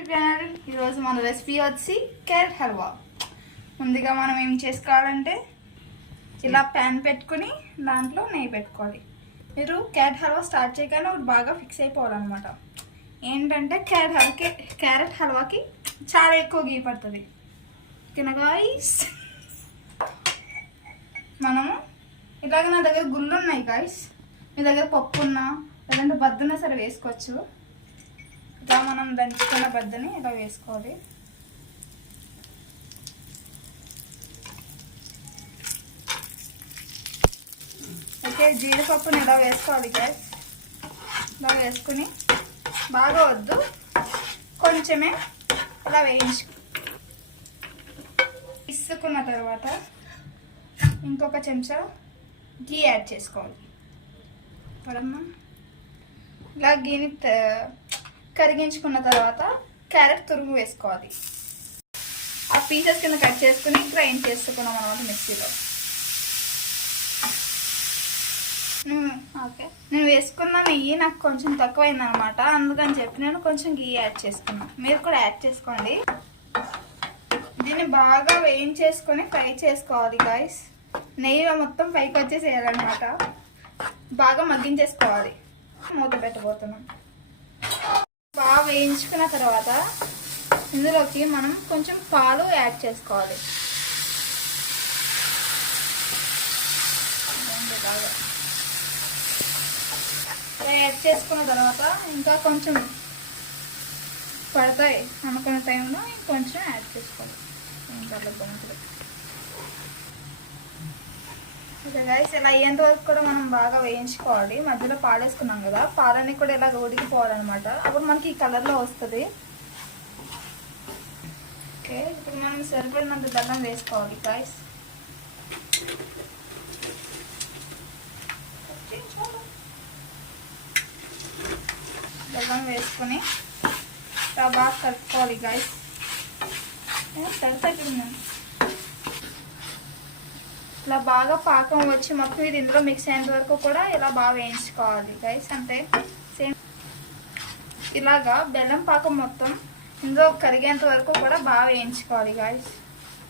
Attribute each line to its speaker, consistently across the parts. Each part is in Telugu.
Speaker 1: ప్రిపేర్. ఈరోజు మన రెసిపీ వచ్చి క్యారెట్ హల్వా. ముందుగా మనం ఏం చేసుకోవాలంటే ఇలా ప్యాన్ పెట్టుకుని దాంట్లో నెయ్యి పెట్టుకోవాలి. మీరు క్యారెట్ హల్వా స్టార్ట్ చేయగానే ఒకటి బాగా ఫిక్స్ అయిపోవాలన్నమాట. ఏంటంటే క్యారెట్ హల్వాకి క్యారెట్ హల్వాకి చాలా ఎక్కువ గీ పడుతుంది. తినగాయస్ మనము ఇలాగ నా దగ్గర గుళ్ళు ఉన్నాయి గాయస్ మీ దగ్గర పప్పు ఉన్నా లేదంటే బద్దున్నా సరే వేసుకోవచ్చు. మనం దంచుకున్న బద్దని ఇలా వేసుకోవాలి. ఓకే జీడిపప్పుని ఇలా వేసుకోవాలి గ్యాస్ ఇలా వేసుకుని బాగా వద్దు కొంచెమే ఇలా వేయించు ఇసుకున్న తర్వాత ఇంకొక చెంచా గీ యాడ్ చేసుకోవాలి. పడమ్మా. ఇలా గీని త- కరిగించుకున్న తర్వాత క్యారెట్ తురుము వేసుకోవాలి. ఆ పీసెస్ కింద కట్ చేసుకుని గ్రైండ్ చేసుకున్నాం అనమాట మిక్సీలో. ఓకే. నేను వేసుకున్న నెయ్యి నాకు కొంచెం తక్కువైంది అనమాట అందుకని చెప్పి నేను కొంచెం గీ యాడ్ చేసుకున్నాను మీరు కూడా యాడ్ చేసుకోండి. దీన్ని బాగా వేయించేసుకొని ఫ్రై చేసుకోవాలి గాయస్ నెయ్యి మొత్తం పైకి వచ్చేసేయాలన్నమాట బాగా మగ్గించేసుకోవాలి. మూత పెట్టబోతున్నాం. బాగా వేయించుకున్న తర్వాత ఇందులోకి మనం కొంచెం పాలు యాడ్ చేసుకోవాలి బాగా. యాడ్ చేసుకున్న తర్వాత ఇంకా కొంచెం పడతాయి అనుకున్న టైంలో ఇంకొంచెం యాడ్ చేసుకోవాలి ఇంకా బాగుంటుంది ఓకే గైస్ ఇలా అయ్యేంత వరకు కూడా మనం బాగా వేయించుకోవాలి. మధ్యలో పాడేసుకున్నాం కదా పాలని కూడా ఇలా ఉడికిపోవాలన్నమాట. అప్పుడు మనకి ఈ కలర్లో వస్తుంది. ఓకే ఇప్పుడు మనం సరిపడినంత బెల్లం వేసుకోవాలి గైస్ బెల్లం వేసుకొని బాగా కలుపుకోవాలి గైస్ సరితగ్గిందండి ఇలా బాగా పాకం వచ్చి మొత్తం ఇది ఇందులో మిక్స్ అయ్యేంత వరకు కూడా ఇలా బాగా వేయించుకోవాలి గైస్ అంటే సేమ్ ఇలాగా బెల్లం పాకం మొత్తం ఇందులో కరిగేంత వరకు కూడా బాగా వేయించుకోవాలి గాయస్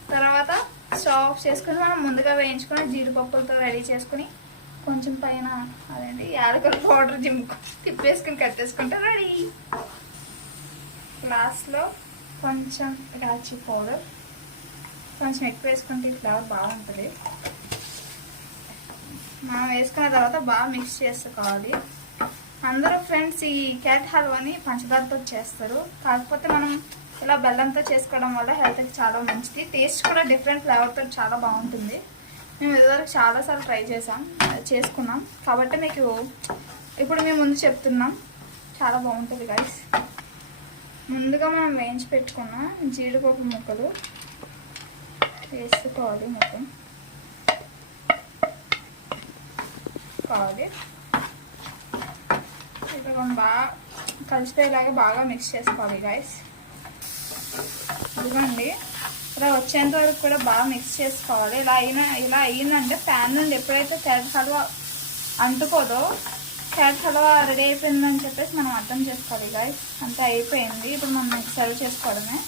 Speaker 1: తర్వాత స్టవ్ ఆఫ్ చేసుకుని మనం ముందుగా వేయించుకొని జీడిపప్పులతో రెడీ చేసుకుని కొంచెం పైన అదేంటి యాలకల పౌడర్ జిమ్కు తిప్పేసుకుని కట్టేసుకుంటే రెడీ. లాస్ట్లో కొంచెం ఇలాచీ పౌడర్ కొంచెం ఎక్కువ వేసుకుంటే ఈ ఫ్లేవర్ బాగుంటుంది. మనం వేసుకున్న తర్వాత బాగా మిక్స్ చేసుకోవాలి. అందరూ ఫ్రెండ్స్ ఈ క్యాట్ హల్వాని పంచదారతో చేస్తారు. కాకపోతే మనం ఇలా బెల్లంతో చేసుకోవడం వల్ల హెల్త్కి చాలా మంచిది. టేస్ట్ కూడా డిఫరెంట్ ఫ్లేవర్తో చాలా బాగుంటుంది. మేము ఇదివరకు చాలాసార్లు ట్రై చేసాం చేసుకున్నాం. కాబట్టి మీకు ఇప్పుడు మేము ముందు చెప్తున్నాం. చాలా బాగుంటుంది గైస్ ముందుగా మనం వేయించి పెట్టుకున్నాం జీడిపప్పు ముక్కలు. వేసుకోవాలి మొత్తం కావాలి ఇక మనం బాగా కలిసిపోయేలాగా బాగా మిక్స్ చేసుకోవాలి గైస్ ఇదిగోండి ఇలా వచ్చేంత వరకు కూడా బాగా మిక్స్ చేసుకోవాలి. ఇలా అయిన ఇలా అయిందంటే ప్యాన్ నుండి ఎప్పుడైతే క్యారెట్ హల్వా అంటుకోదో క్యారెట్ హల్వా రెడీ అయిపోయిందని చెప్పేసి మనం అర్థం చేసుకోవాలి గాయస్ అంతా అయిపోయింది ఇప్పుడు మనం సర్వ్ చేసుకోవడమే